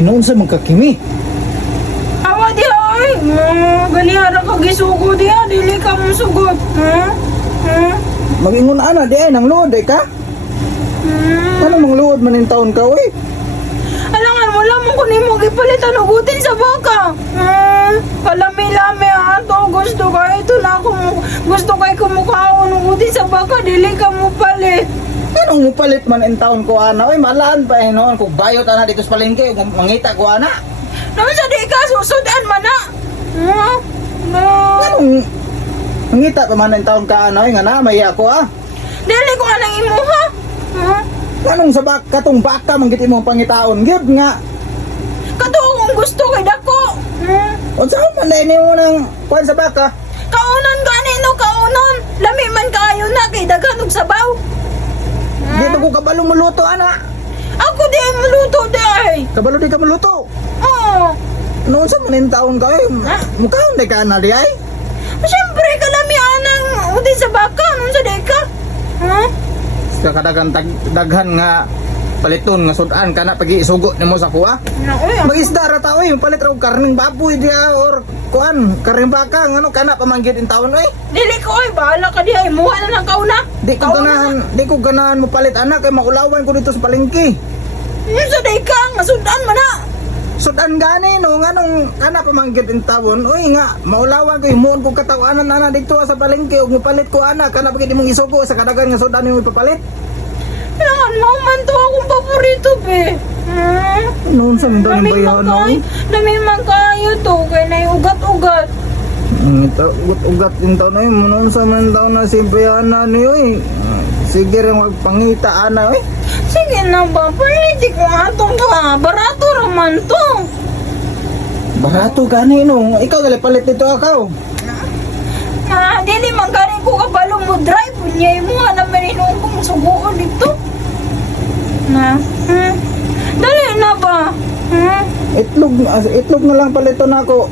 Noon sa magkakimi. Awa di ay. Ganihara ka gisugo di ay. Dili ka mong sugot. Mag-ingon ana di ay nang luod ay ka. Ano mang luod man yung taon ka oy? Alangan mo lamang kung mo gipalitan ugutin sa baka. Kalami-lami ato. Gusto ka. Ito na ako. Gusto kay kumukhaon ugutin sa baka. Dili ka mo palit. Anong mupalit man in taon ko ana? Oy, malaan pa eh noon. Kung bayot ana dito sa palengke, mangita ko ana. Naman sa di ka susudan man na. Anong mangita pa man in taon ka ana? Oy, nga na, may ako ah. Dili ko anang imuha. Anong sa katong baka manggit mo pangitaon? Gid nga. Katuong kung gusto kay dako. Unsa man dai nimo nang kuan sa baka? Kaunon gani no kaunon. Lami man kaayo na kay daghan og sabaw. Di ba ko kabalo muluto ana? Ako di ay maluto di ay. Kabalo di ka muluto. Oo. Noon sa manin taon ka eh. Mukhaon di ka ana di ay. Siyempre kalami anang uti sa baka nun sa deka. Sa kadagang daghan nga paliton nga sudan kana pagi isugo nimo sa kuha. Naoy. Mag-isda ra ta oy, palit ra og karning baboy dia or kuan, karning baka ngano kana pamanggit in taon oy. Dili ko ay bahala ka di ay muha na lang kauna. Di ko ganahan mo palit anak kay maulawan ko dito sa palengke. Yun sa deka nga sundan man na. Sudan gani no nganong kana pamanggit in taon oy nga maulawan ko himuon ko katawanan ana dito sa palengke og mopalit ko anak kana pagi imong isugo sa kadagan nga sudan nimo ipapalit. Kailangan mo man to akong paborito be. Noon sa mga ng bayan oy. Dami man kayo to kay nay ugat-ugat. Ugat in taon oy noon sa mga taon na simpiana ni oy. Sige ra magpangita ana oy. Sige na ba, pwede ko atong ba? Barato raman to. Barato gani no. Ikaw gali palit dito akaw. Dili man gani ko kabalo mo drive. Nyay mo nga naman inuong kong subuon dito. Dali na ba? Itlog na lang palito na ako.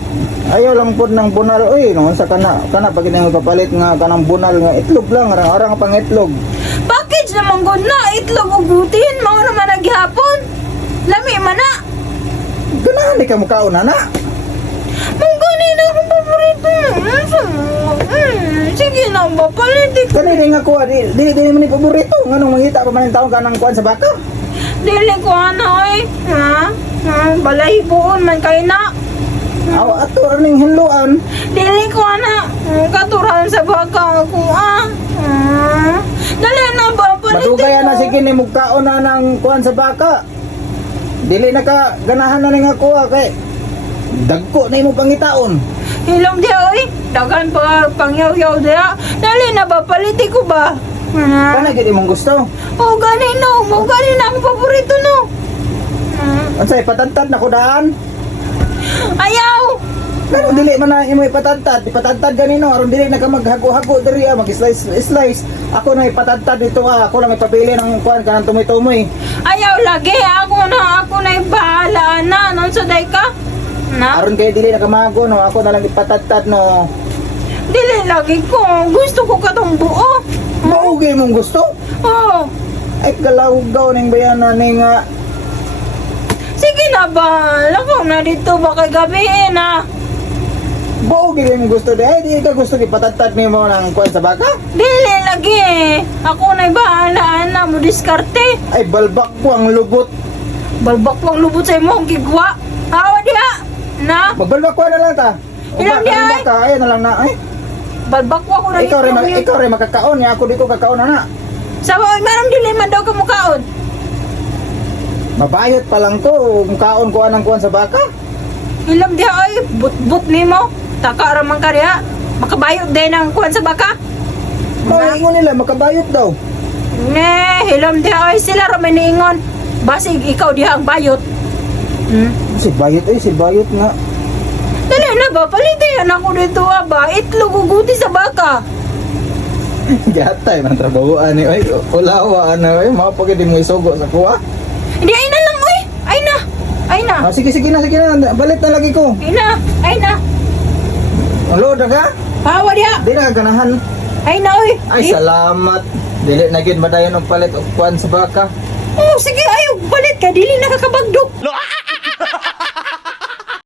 Ayaw lang pod ng bunal oy no sa kana pag mo papalit nga kanang bunal nga itlog lang arang pang itlog. Package naman gud na itlog ug butin mao naman naghapon. Lami man na. Ganahan di ka mukaon na. Mong gani na akong paborito. Sige na ba, palitik. Kani di nga kuha di man ni paborito nganong mangita pa man ang taon kanang kuan sa baka. Dili ko ana oy. Balay buon man kay na. Aw ato ning hinluan. Dili ko ana. Katuran sa baka ako Dali na ba, palitik Madugay na sige ni mugkaon na ng kuan sa baka. Dili na ka ganahan na ni nga kuha kay dagko na imo pangitaon. Hilom di oy. Dagan pa pangyaw-yaw dia. Dali na ba, palitik ko ba? Kana gid imong gusto. Oh, gani no. Mo gani na akong paborito no. Unsay patantad na ko daan? Ayaw. Pero dili man na imo ipatantad ganino aron dili na ka maghago-hago diri mag-slice. Ako na ipatantad dito ako lang ipabili ng kuan kanang tumoy-tumoy. Ayaw lagi. Ako na bahala na. Non sa day ka? Na? Aron kay dili na ka mago no, ako na lang ipatantad no. Dili lagi ko. Gusto ko katong buo. Maugi mong gusto? Oh. Ay galawgaw ning bayana ning Sige na ba? Lakaw na dito ba kay gabi na? maugi mong gusto di ay di ka gusto ipatantad nimo ng kuan sa baka? Dili lagi. Ako na bahala na mo diskarte. Ay balbak ko ang lubot. Balbak pang lubot sa imo ang gigwa. Awa diha. Na? Magbalbak ko na lang ta. Ilang di ay? Baka ay na lang na ay. Balbak ko ako na Ikaw rin makakaon niya ako di ko kakaon na. Sa maram dili man daw ka mukaon. Mabayot pa lang ko, mukhaon ko anang kuhan sa baka. Ilam diha ay but nimo. Taka ra man ka diha. Makabayot din ang kuan sa baka. Maingon nila, makabayot daw. Hilam diha ay sila ra man niingon. Basig ikaw diha ang bayot. Si bayot nga. Dali na ba, palitin ako dito ba? Itlog uguti sa baka. Gatay man trabahoan ni oy. Ulawa ana oy, mao pagid mo isugo sa kuha. Hindi, ay na lang, oy. Ay na. Sige na. Balit na lagi ko. Ay na. Alo daga? Pawa diha. Di na ganahan. Ay na, oy. Ay salamat. Dili na gid madayon og palit og kuhan sa baka. Oh, sige, ayaw. Balit ka. Dili nakakabagdok.